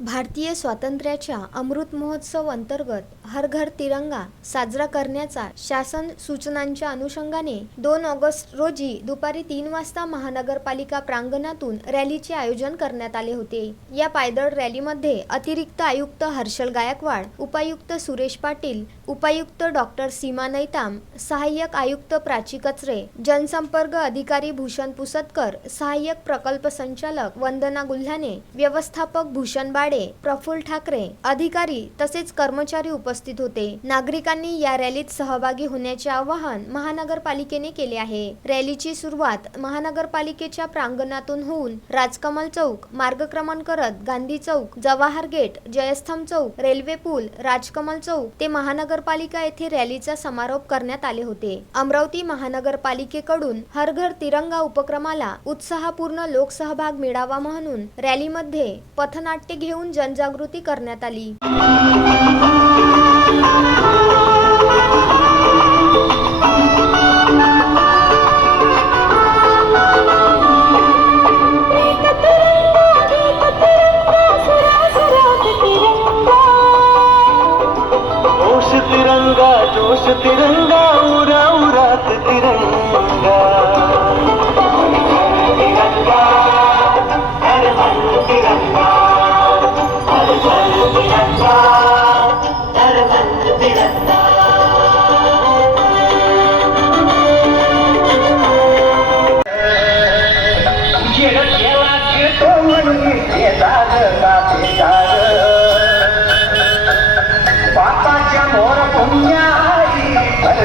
भारतीय स्वातंत्र्याच्या अमृत महोत्सव अंतर्गत हर घर तिरंगा साजरा करण्याचा शासन सूचनांच्या अनुषंगाने दोन ऑगस्ट रोजी दुपारी तीन वाजता महानगरपालिका प्रांगणातून रॅलीचे आयोजन करण्यात आले होते. या पायदळ रॅलीमध्ये अतिरिक्त आयुक्त हर्षल गायकवाड उपायुक्त सुरेश पाटील उपायुक्त डॉक्टर सीमा नैताम सहाय्यक आयुक्त प्राची कचरे जनसंपर्क अधिकारी भूषण पुसतकर सहाय्यक प्रकल्प संचालक वंदना गुल्हाने व्यवस्थापक भूषण बाडे प्रफुल्ल ठाकरे अधिकारी तसेच कर्मचारी उपस्थित होते. नागरिकांनी या रॅलीत सहभागी होण्याचे आवाहन महानगरपालिकेने केले आहे. रॅलीची सुरुवात महानगरपालिकेच्या प्रांगणातून होऊन राजकमल चौक मार्गक्रमण करत गांधी चौक जवाहर गेट जयस्तंभ चौक रेल्वे पूल राजकमल चौक ते महानगर महानगरपालिका येथे रॅलीचा समारोप करण्यात आले होते. अमरावती महानगरपालिकेकडून हर घर तिरंगा उपक्रमाला उत्साहपूर्ण लोकसहभाग मिळावा म्हणून रॅलीमध्ये पथनाट्य घेऊन जनजागृती करण्यात आली.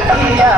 भरतीया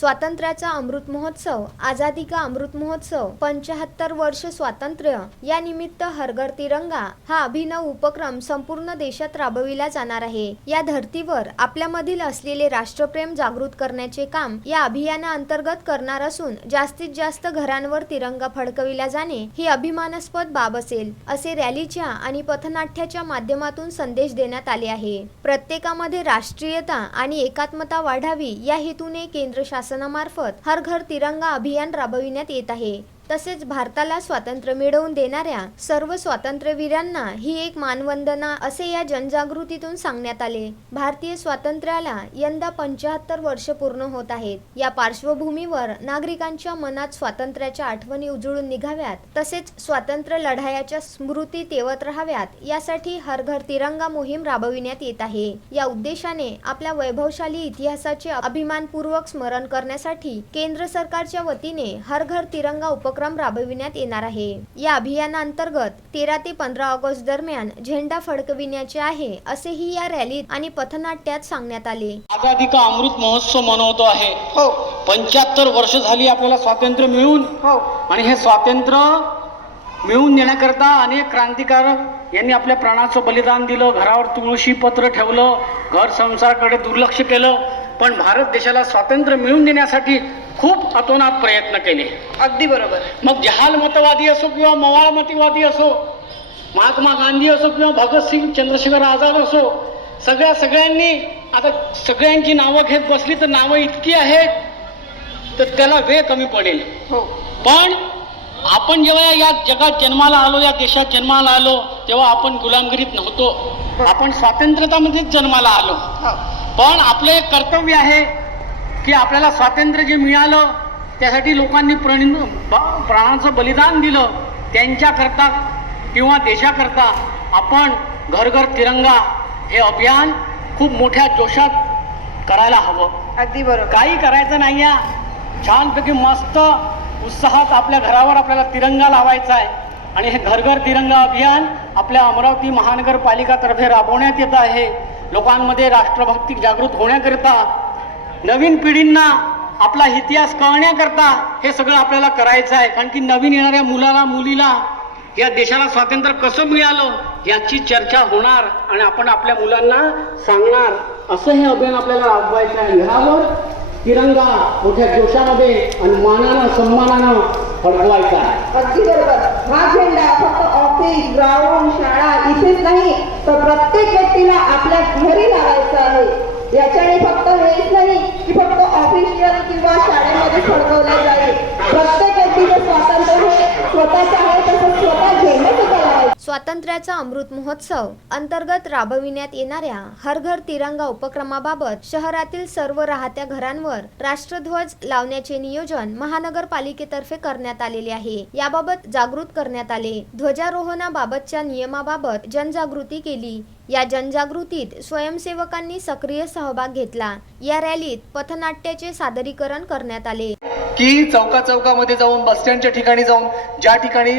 स्वातंत्र्याचा अमृत महोत्सव आझादी का अमृत महोत्सव पंचाहत्तर वर्ष स्वातंत्र्य या निमित्त हरघर तिरंगा हा अभिनव उपक्रम संपूर्ण देशात राबविला जाणार आहे. या धर्तीवर आपल्यामधील असलेले राष्ट्रप्रेम जागृत करण्याचे काम या अभियानाअंतर्गत करणार असून जास्तीत जास्त घरांवर तिरंगा फडकविला जाणे ही अभिमानास्पद बाब असेल असे रॅलीच्या आणि पथनाट्याच्या माध्यमातून संदेश देण्यात आले आहे. प्रत्येकामध्ये राष्ट्रीयता आणि एकात्मता वाढावी या हेतूने केंद्र शासनामार्फत हर घर तिरंगा अभियान राबविण्यात येत आहे. तसेच भारताला स्वातंत्र्य मिळवून देणाऱ्या सर्व स्वातंत्र्यवीरांना ही एक मानवंदना असे या जनजागृतीतून सांगण्यात आले. भारतीय स्वातंत्र्याला यंदा पंच्याहत्तर वर्ष पूर्ण होत आहेत. या पार्श्वभूमीवर नागरिकांच्या मनात स्वातंत्र्याच्या आठवणी उजळून निघाव्यात. तसेच स्वातंत्र्य लढायाच्या स्मृती तेवत राहाव्यात. यासाठी हर घर तिरंगा मोहीम राबविण्यात येत आहे. या उद्देशाने आपल्या वैभवशाली इतिहासाचे अभिमानपूर्वक स्मरण करण्यासाठी केंद्र सरकारच्या वतीने हर घर तिरंगा उपक्रम राबविण्यात येणार आहे. या अभियानांतर्गत तेरा ते पंधरा ऑगस्ट दरम्यान झेंडा फडकविण्याचे आहे असेही या रॅलीत आणि पथनाट्यात सांगण्यात आले. आझादी का अमृत महोत्सव मनवतो आहे? हो. पंच्याहत्तर वर्ष झाली आपल्याला स्वातंत्र्य मिळून. हो. आणि हे स्वातंत्र्य मिळवून देण्याकरता अनेक क्रांतिकारक यांनी आपल्या प्राणाचं बलिदान दिलं घरावर तुळशी पत्र ठेवलं घर संसाराकडे दुर्लक्ष केलं. पण भारत देशाला स्वातंत्र्य मिळवून देण्यासाठी खूप अतोनात प्रयत्न केले. अगदी बरोबर. मग जहाल मतवादी असो किंवा मवाळ मतवादी असो महात्मा गांधी असो किंवा भगतसिंग चंद्रशेखर आझाद असो सगळ्या सगळ्यांनी आता सगळ्यांची नावं घेत बसली तर नावं इतकी आहेत तर त्याला वेळ कमी पडेल. हो. पण आपण जेव्हा या जगात जन्माला आलो या देशात जन्माला आलो तेव्हा आपण गुलामगिरीत नव्हतो. आपण स्वातंत्र्यतामध्येच जन्माला आलो. हो. पण आपलं एक कर्तव्य आहे की आपल्याला स्वातंत्र्य जे मिळालं त्यासाठी लोकांनी प्रणि प्राणाचं बलिदान दिलं. त्यांच्याकरता किंवा देशाकरता आपण घर घर तिरंगा हे अभियान खूप मोठ्या जोशात करायला हवं. अगदी बरोबर. काही करायचं नाही या छानपैकी मस्त उत्साहात आपल्या घरावर आपल्याला तिरंगा लावायचा आहे. आणि हे घर घर तिरंगा अभियान आपल्या अमरावती महानगरपालिकातर्फे राबवण्यात येत आहे. लोकांमध्ये राष्ट्रभक्ती जागृत होण्याकरिता नवीन पिढींना आपला इतिहास कळण्याकरता हे सगळं आपल्याला करायचं आहे. कारण की नवीन येणाऱ्या मुलाला मुलीला या देशाला स्वातंत्र्य कसं मिळालं याची चर्चा होणार आणि आपण आपल्या मुलांना सांगणार. असं हे अभियान आपल्याला राबवायचं आहे. घरावर तिरंगा मोठ्या जोशामध्ये आणि मानानं सन्मानानं फडकवायचा आहे. अगदी बरोबर. हा झेंडा फक्त ऑफिस ग्राउंड शाळा इथेच नाही तर प्रत्येक व्यक्तीला आपल्या घरी लावायचा आहे. याच्याने फक्त हेच नाही की फक्त ऑफिशियल किंवा शाळेमध्ये फडकवला जाईल. प्रत्येक व्यक्तीचं स्वातंत्र्याचा अमृत महोत्सव अंतर्गत राबविण्यात येणाऱ्या हर घर तिरंगा उपक्रमाबाबत शहरातील सर्व राहत्या घरांवर राष्ट्रध्वज लावण्याचे नियोजन महानगरपालिकेतर्फे करण्यात आलेले आहे. याबाबत जागृत करण्यात आले. ध्वजारोहणाबाबतच्या नियमाबाबत जनजागृती केली. या जनजागृतीत स्वयंसेवकांनी सक्रिय सहभाग घेतला. या रॅलीत पथनाट्याचे सादरीकरण करण्यात आले. की चौका चौकामध्ये जाऊन बस स्टँडच्या ठिकाणी जाऊन ज्या ठिकाणी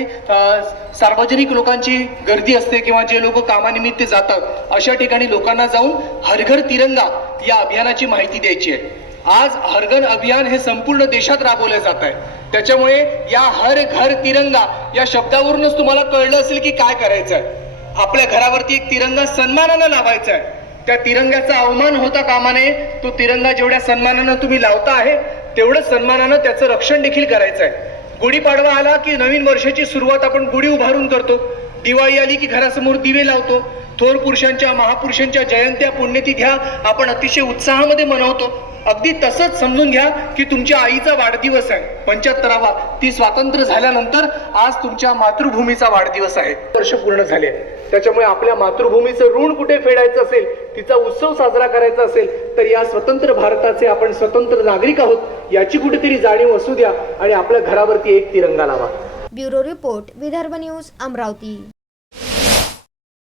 सार्वजनिक लोकांची गर्दी असते किंवा जे लोक कामानिमित्त जातात अशा ठिकाणी लोकांना जाऊन हरघर तिरंगा या अभियानाची माहिती द्यायची आहे. आज हरघर अभियान हे संपूर्ण देशात राबवलं जात आहे. त्याच्यामुळे या हर घर तिरंगा या शब्दावरूनच तुम्हाला कळलं असेल की काय करायचं आहे. आपल्या घरावरती एक तिरंगा सन्मानानं लावायचा आहे. त्या तिरंग्याचा अवमान होता कामा नये तो तिरंगा जेवढ्या सन्मानानं तुम्ही लावता आहे तेवढं सन्मानानं त्याचं रक्षण देखील करायचं आहे गुढीपाडवा आला की नवीन वर्षाची सुरुवात आपण गुढी उभारून करतो. दिवाळी आली की घरासमोर दिवे लावतो. थोर पुरुषांच्या महापुरुषांच्या जयंत्या पुण्यतिथ्या आपण अतिशय उत्साहामध्ये मनवतो. अगदी तसंच समजून घ्या की तुमच्या आईचा वाढदिवस आहे. पंच्याहत्तरावा ती स्वातंत्र्य झाल्यानंतर आज तुमच्या मातृभूमीचा वाढदिवस आहे. वर्ष पूर्ण झाले. त्याच्यामुळे आपल्या मातृभूमीचं ऋण कुठे फेडायचं असेल तिचा उत्सव साजरा करायचा असेल तर या स्वतंत्र भारताचे आपण स्वतंत्र नागरिक आहोत याची कुठेतरी जाणीव असू द्या आणि आपल्या घरावरती एक तिरंगा लावा. Bureau report Vidarbha news Amravati.